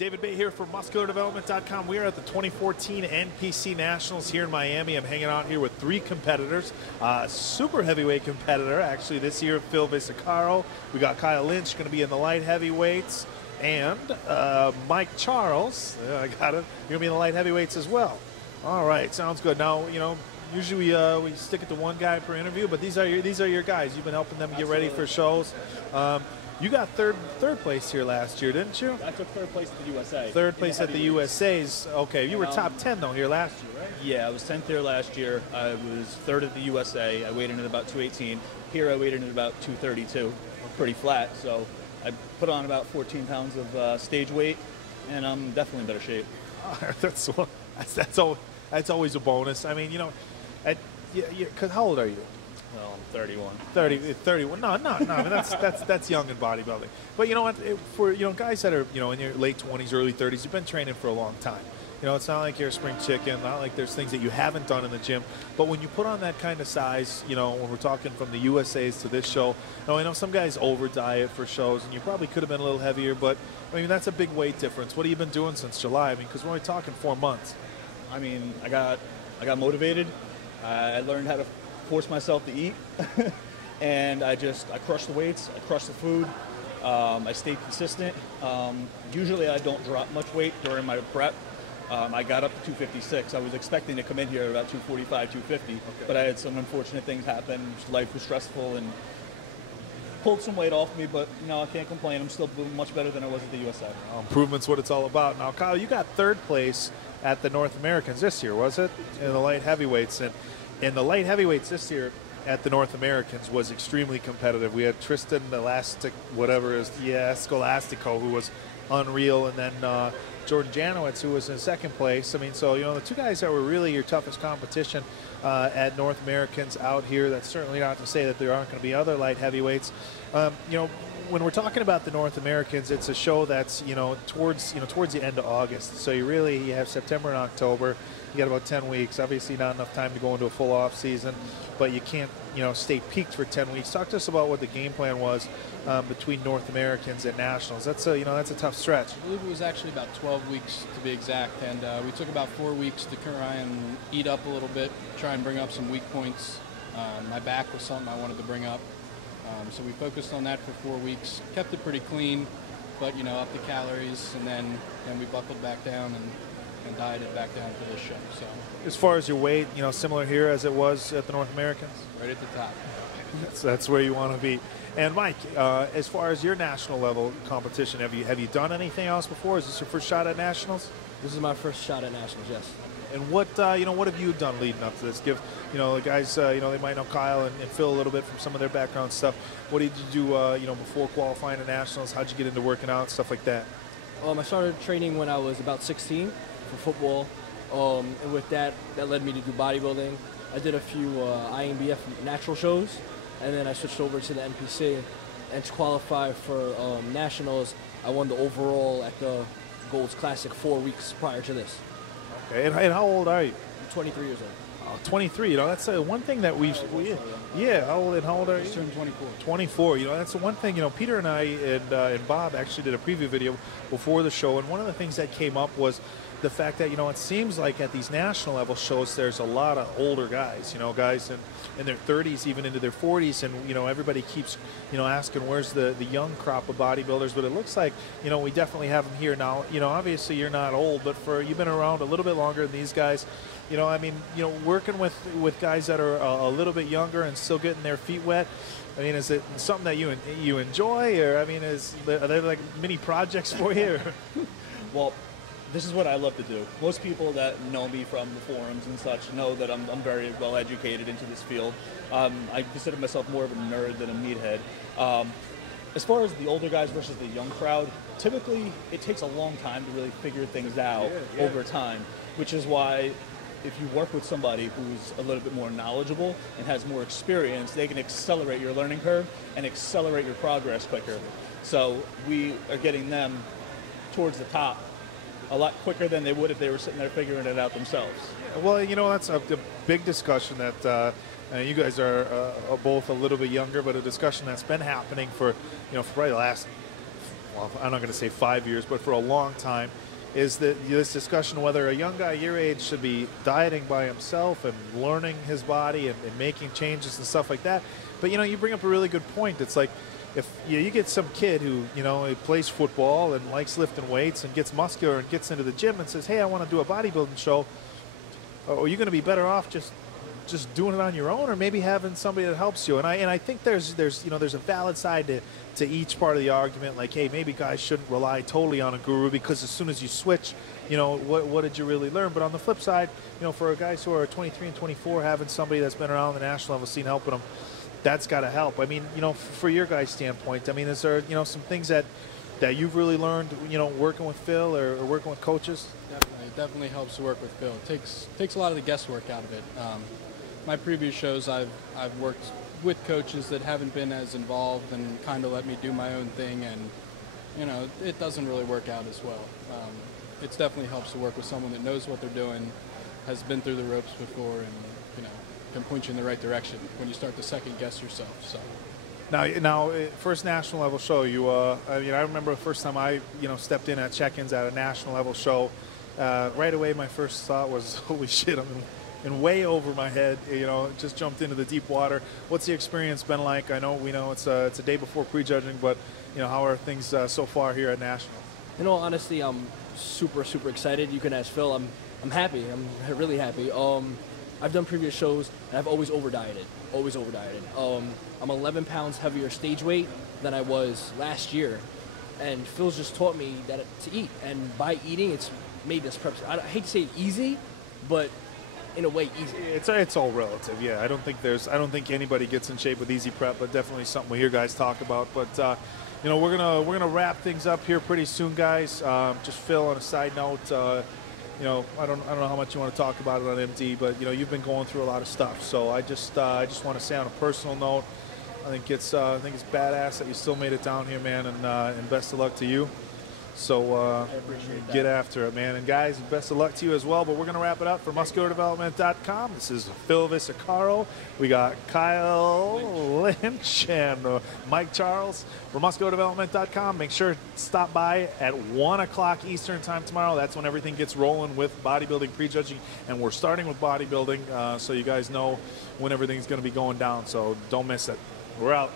David Baye here for MuscularDevelopment.com. We are at the 2014 NPC Nationals here in Miami. I'm hanging out here with three competitors. Super heavyweight competitor, actually, this year, Phil Visicaro. We got Kyle Lynch, going to be in the light heavyweights. And Mike Charles, I got it, you're going to be in the light heavyweights as well. All right, sounds good. Now, you know, usually we stick it to one guy per interview, but these are your guys. You've been helping them get ready for shows. You got third place here last year, didn't you? I took third place at the USA. Third place at the USA's. Okay, you were top 10 though here last year, right? Yeah, I was 10th there last year. I was third at the USA. I weighed in at about 218. Here I weighed in at about 232. Okay. Pretty flat, so I put on about 14 pounds of stage weight, and I'm definitely in better shape. That's always a bonus. I mean, you know, because how old are you? Well, I'm 31. 31. No. I mean, that's young in bodybuilding. But you know what? For guys that are in your late 20s, early 30s, you've been training for a long time. You know, it's not like you're a spring chicken. Not like there's things that you haven't done in the gym. But when you put on that kind of size, when we're talking from the USA's to this show, I know some guys over diet for shows, and you probably could have been a little heavier. But I mean, that's a big weight difference. What have you been doing since July? I mean, because we're only talking 4 months. I mean, I got motivated. I learned how to force myself to eat, and I crushed the weights, I crushed the food, I stayed consistent. Usually I don't drop much weight during my prep. I got up to 256. I was expecting to come in here at about 245, 250, okay. But I had some unfortunate things happen. Life was stressful and pulled some weight off me, but I can't complain. I'm still doing much better than I was at the USA. Improvement's what it's all about. Now, Kyle, you got third place at the North Americans this year, was it? In the light heavyweights. And the light heavyweights this year at the North Americans was extremely competitive. We had Tristan Scholastico, who was unreal, and then Jordan Janowitz, who was in second place. I mean, so, the two guys that were really your toughest competition at North Americans out here. That's certainly not to say that there aren't going to be other light heavyweights. When we're talking about the North Americans, it's a show that's towards the end of August. So you have September and October. You got about 10 weeks. Obviously, not enough time to go into a full off season, but you can't stay peaked for 10 weeks. Talk to us about what the game plan was between North Americans and Nationals. That's a tough stretch. I believe it was actually about 12 weeks to be exact, and we took about 4 weeks to try and eat up a little bit, try and bring up some weak points. My back was something I wanted to bring up. So we focused on that for 4 weeks, kept it pretty clean, but up the calories, and then we buckled back down and dieted back down for this show. So as far as your weight, similar here as it was at the North Americans? Right at the top. That's where you want to be. And Mike, as far as your national level competition, have you done anything else before? Is this your first shot at Nationals? This is my first shot at Nationals, yes. And what have you done leading up to this? Give the guys they might know Kyle and Phil a little bit from some of their background stuff. What did you do before qualifying to Nationals? How'd you get into working out, stuff like that? I started training when I was about 16 for football, and with that led me to do bodybuilding. I did a few INBF natural shows, and then I switched over to the NPC. And to qualify for Nationals, I won the overall at the Gold's Classic 4 weeks prior to this. Okay, and how old are you? I'm 23 years old. Oh, 23. That's one thing that yeah. How old are you? I turned 24. 24. That's the one thing. Peter and I and Bob actually did a preview video before the show, and one of the things that came up was the fact that it seems like at these national level shows there's a lot of older guys, guys in their 30s, even into their 40s, and everybody keeps asking where's the young crop of bodybuilders, but it looks like we definitely have them here now. Obviously you're not old, but you've been around a little bit longer than these guys. Working with guys that are a little bit younger and still getting their feet wet. I mean, is it something that you enjoy, or I mean, are there like mini projects for you? Well, this is what I love to do. Most people that know me from the forums and such know that I'm very well educated into this field. I consider myself more of a nerd than a meathead. As far as the older guys versus the young crowd, typically it takes a long time to really figure things out over time, which is why if you work with somebody who's a little bit more knowledgeable and has more experience, they can accelerate your learning curve and accelerate your progress quicker. So we are getting them towards the top a lot quicker than they would if they were sitting there figuring it out themselves. Well, that's a big discussion that you guys are both a little bit younger, but a discussion that's been happening for, for probably the last well, I'm not going to say 5 years, but for a long time, is that this discussion whether a young guy your age should be dieting by himself and learning his body and making changes and stuff like that. But, you know, you bring up a really good point. It's like if you get some kid who, you know, he plays football and likes lifting weights and gets muscular and gets into the gym and says, hey, I want to do a bodybuilding show, are you going to be better off just doing it on your own, or maybe having somebody that helps you? And I think there's you know, there's a valid side to each part of the argument. Like, hey, maybe guys shouldn't rely totally on a guru, because as soon as you switch, you know, what did you really learn? But on the flip side, you know, for guys who are 23 and 24, having somebody that's been around the national level scene helping them, that's got to help. I mean, you know, for your guys' standpoint, I mean, is there, you know, some things that you've really learned, you know, working with Phil or working with coaches? Definitely, it definitely helps to work with Phil. It takes a lot of the guesswork out of it. My previous shows, I've worked with coaches that haven't been as involved and kind of let me do my own thing, and you know, it doesn't really work out as well. It definitely helps to work with someone that knows what they're doing, has been through the ropes before, and you know, can point you in the right direction when you start to second guess yourself. So. Now, first national level show. I mean, I remember the first time I, you know, stepped in at check-ins at a national level show. Right away, my first thought was, "Holy shit! I'm in way over my head." You know, just jumped into the deep water. What's the experience been like? I know we know it's a day before prejudging, but you know, how are things so far here at national? You know, honestly, I'm super excited. You can ask Phil. I'm happy. I'm really happy. I've done previous shows, and I've always over-dieted. I'm 11 pounds heavier stage weight than I was last year, and Phil's just taught me that to eat, and by eating, it's made this prep. I hate to say know, but in a way, easy. It's all relative. Yeah, I don't think anybody gets in shape with easy prep, but definitely something we hear guys talk about. But you know, we're gonna wrap things up here pretty soon, guys. Just Phil, on a side note. You know, I don't know how much you want to talk about it on MD, but you know, you've been going through a lot of stuff. So I just want to say on a personal note, I think it's badass that you still made it down here, man, and best of luck to you. So get after it, man. And guys, best of luck to you as well. But we're going to wrap it up for MuscularDevelopment.com. This is Phil Visicaro. We got Kyle Lynch and Mike Charles for MuscularDevelopment.com. Make sure to stop by at 1 o'clock Eastern time tomorrow. That's when everything gets rolling with bodybuilding prejudging. And we're starting with bodybuilding, so you guys know when everything's going to be going down. So don't miss it. We're out.